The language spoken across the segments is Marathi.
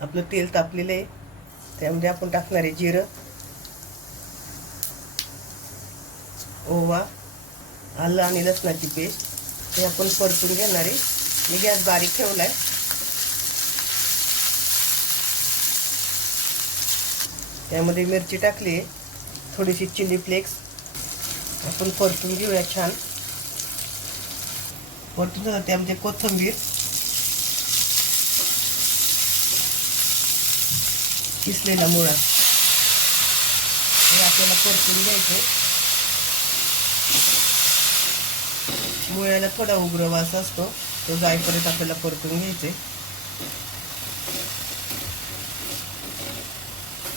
आपलं तेल तापलेलं आहे, त्यामध्ये आपण टाकणार आहे जिरं, ओवा, आलं आणि लसणाची पेस्ट. हे आपण परतून घेणार आहे. मी गॅस बारीक ठेवलाय. त्यामध्ये मिरची टाकली आहे, थोडीशी चिली फ्लेक्स. आपण परतून घेऊया छान. परतून झालं त्यामध्ये कोथिंबीर, किसलेला मुळा हे आपल्याला परतून घ्यायचे. मुळ्याला थोडा उग्र वास असतो, तो जाईपर्यंत आपल्याला परतून घ्यायचे.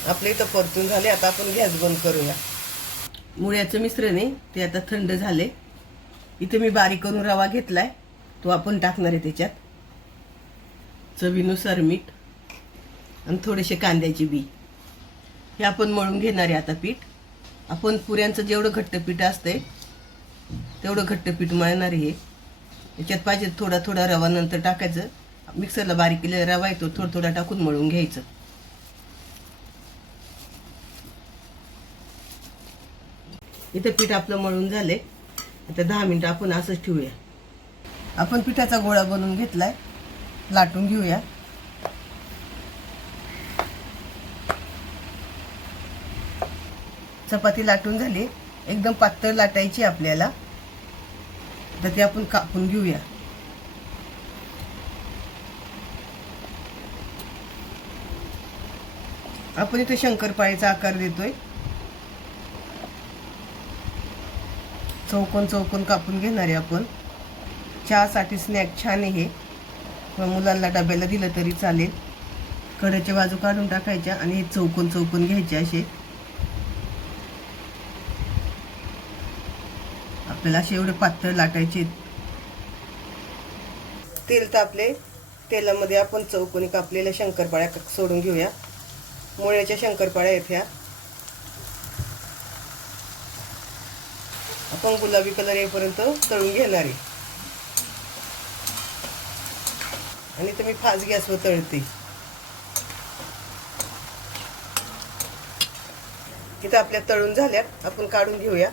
आपले इथं परतून झाले. आता आपण गॅस बंद करूया. मुळ्याचं मिश्रण आहे ते आता थंड झाले. इथे मी बारीक करून रवा घेतलाय, तो आपण टाकणार आहे त्याच्यात. चवीनुसार मीठ आणि थोडेसे कांद्याची बी. हे आपण मळून घेणार आहे आता पीठ. आपण पुऱ्यांचं जेवढं घट्ट पीठ असतंय तेवढं घट्ट पीठ मळणार आहे. याच्यात पाहिजे थोडा थोडा रवा नंतर टाकायचं. मिक्सरला बारीक केलेला रवा येतो, थोडा थोडा टाकून मळून घ्यायचं. इथं पीठ आपलं मळून झाले. आता 10 मिनिटं आपण असंच ठेवूया. आपण पिठाचा गोळा बनवून घेतलाय, लाटून घेऊया. चपाती लाटून झाली. एकदम पातळ लाटायची आपल्याला. तर ते आपण कापून घेऊया. आपण इथे शंकरपाळीचा आकार देतोय. चौकोन चौकोन कापून घेणार आहे आपण. चहासाठी स्नॅक छान आहे हे. मुलांना डब्याला दिलं तरी चालेल. कडेच्या बाजू काढून टाकायच्या आणि हे चौकोन चौकोन घ्यायचे असे. आपल्याला असे एवढे पातळ लाटायचे. तेल तापले. तेलामध्ये आपण चौकोनी कापलेल्या शंकरपाळ्या सोडून घेऊया. मुळ्याच्या शंकरपाळ्या आहेत ह्या. आपण गुलाबी कलर येईपर्यंत तळून घेणार आहे. आणि ते मी फास्ट गॅसवर तळते. इथं आपल्या तळून झाल्यात, आपण काढून घेऊया.